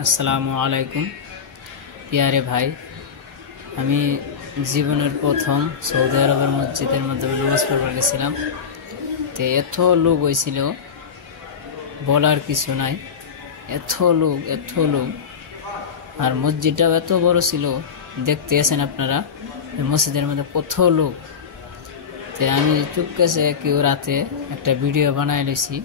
আসসালামু আলাইকুম প্রিয়ারে ভাই। আমি জীবনের প্রথম সৌদি আরবের মসজিদের মধ্যে নামাজ পড়বার গেছিলাম। তো এত লোক হয়েছিল বলার কিছু নাই, এত লোক। আর মসজিদটাও এত বড় ছিল, দেখতে আছেন আপনারা মসজিদের মধ্যে কত লোক। তো আমি চুপকেছে কেউ রাতে একটা ভিডিও বানাই লইছি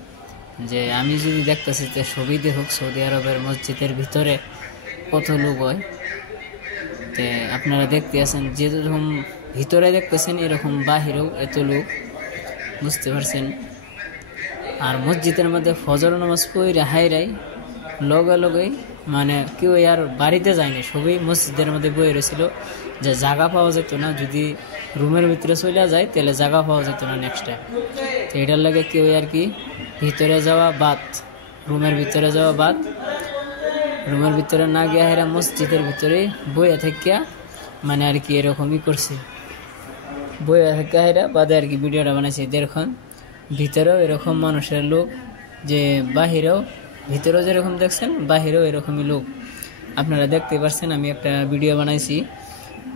যে আমি যদি দেখতেছি তো ছবি দেখুক সৌদি আরবের মসজিদের ভিতরে কত লোক হয়। তো আপনারা দেখতে আছেন যেরকম ভিতরে দেখতেছেন এরকম বাহিরেও এত লোক, বুঝতে পারছেন। আর মসজিদের মধ্যে ফজর নামাজ পড়ে হাইরাই লগে মানে কেউ আর বাড়িতে যায়নি, সবই মসজিদের মধ্যে বয়ে রয়েছিল। যে জায়গা পাওয়া যেত না, যদি রুমের ভিতরে চলে যায় তাহলে জায়গা পাওয়া যেত না নেক্সট টাইম। তো এটার লাগে কেউ আর কি ভিতরে যাওয়া বাদ, রুমের ভিতরে যাওয়া বাদ, রুমের ভিতরে না গিয়ে হেরা মসজিদের ভিতরে বইয়া থেকে মানে আর কি এরকমই করছে, বইয়া থেকে হেরা বাদে আর কি ভিডিওটা বানাইছে। দেখুন ভিতরেও এরকম মানুষের লোক, যে বাহিরেও, ভিতরেও যেরকম দেখছেন বাহিরেও এরকমই লোক আপনারা দেখতে পাচ্ছেন। আমি একটা ভিডিও বানাইছি,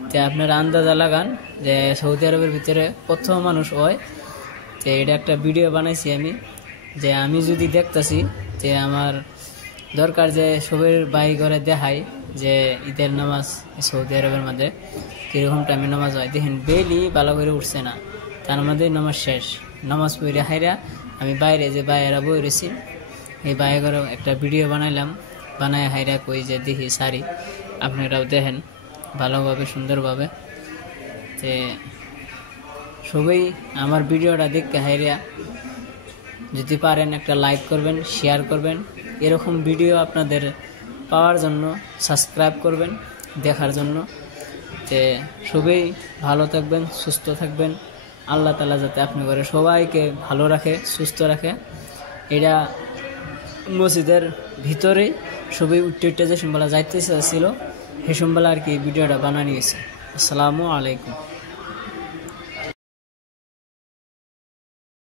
তো আপনারা আন্দাজা লাগান যে সৌদি আরবের ভিতরে কত মানুষ হয়। তো এটা একটা ভিডিও বানাইছি আমি, যে আমি যদি দেখতেছি যে আমার দরকার যে সবের বাড়ি ঘরে দেখাই যে ঈদের নামাজ সৌদি আরবের মধ্যে কীরকম টাইমে নামাজ হয়। দেখেন বেলি ভালো করে উঠছে না, তার মধ্যে নামাজ শেষ, নামাজ পড়ে হাইরা আমি বাইরে যে বাইরা বই রয়েছি এই বাইরে ঘরে একটা ভিডিও বানাইলাম, বানায় হাইরা কই যে দেখি সারি আপনারাও দেখেন ভালোভাবে সুন্দরভাবে। যে সবাই আমার ভিডিওটা দেখতে হাইরা যদি পারেন একটা লাইক করবেন, শেয়ার করবেন, এরকম ভিডিও আপনাদের পাওয়ার জন্য সাবস্ক্রাইব করবেন দেখার জন্য। যে সবাই ভালো থাকবেন, সুস্থ থাকবেন, আল্লাহ তাআলা যাতে আপনি করে সবাইকে ভালো রাখে, সুস্থ রাখে। এটা মসজিদের ভিতরেই সবাই উঠতে যে সম্বলা যাইতে ছিল সে সম্বলা আর কি ভিডিওটা বানানো গেছে। আসসালামু আলাইকুম।